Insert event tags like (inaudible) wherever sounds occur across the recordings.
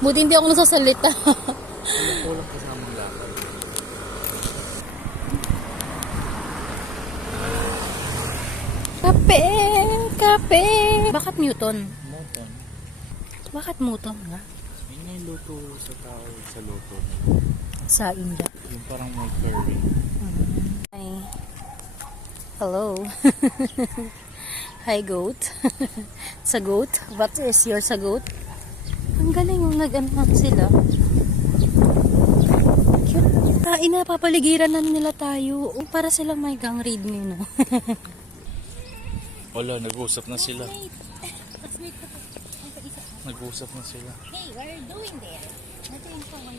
Buti hindi ako nasasalita. Kulang kasama ng lakad. kape! Kape! Bakit Newton? Moton. Bakit Newton nga? Yun nga yung luto sa tao sa luto. Sa India. Yung parang may curry. Hi. Hello. (laughs) Hi, goat. (laughs) sa goat. What is your sa goat? Ang galing yung nag-ano sila. Cute. Ah, inapapaligiran na nila tayo. Oh, para silang may gang raid ngayon, no? (laughs) Wala, nag-uusap na sila. Nag-uusap na sila. Hey, what are you doing there? For my...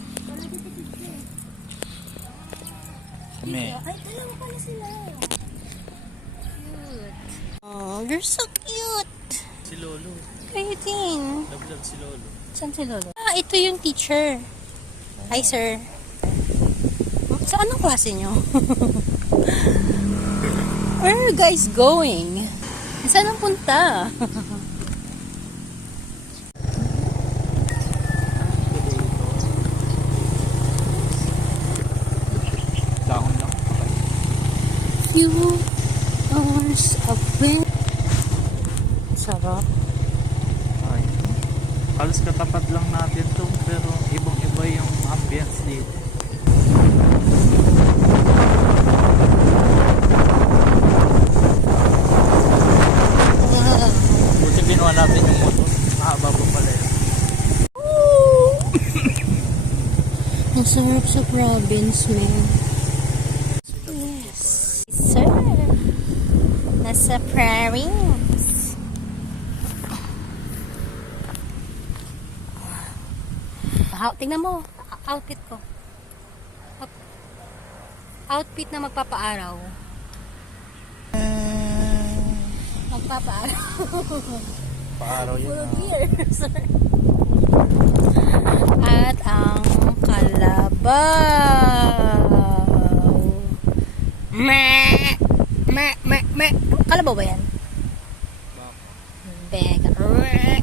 Kami. Ay, dalawa pala sila. Cute. Oh, you're so cute. Si Lolo. Cute. Love si Lolo. Saan si Lolo? Ah, ito yung teacher. Hi, sir. Sa anong klase nyo? (laughs) Where are you guys going? Saan ang punta? Dahon lang. Few hours away. Sarap. Halos katapat lang natin to pero ibang iba yung ambience dito. Buti ginawa natin yung motor. Mahaba pa pala yun. (laughs) Ang sarap sa province, man. Yes. Sir. Nasa province. Ah, tingnan mo. Outfit ko. Out- Outfit na magpapaaraw. Magpapaaraw. Paaraw yun. Puro ah. beer. At ang kalabaw. Me, me, me, me. Kalabaw ba yan? Beka. Me.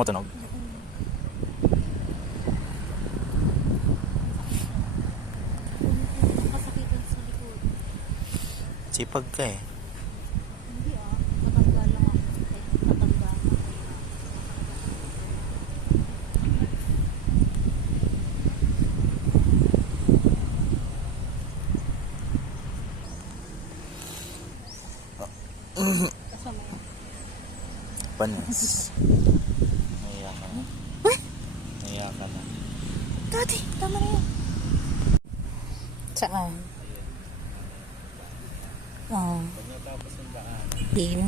Tumutunog. Sipag ka eh. Hindi (laughs) ka na. Naiya ka na. Daddy, tama na yan. Saan? Oh. Pag natapos yung daan, Din.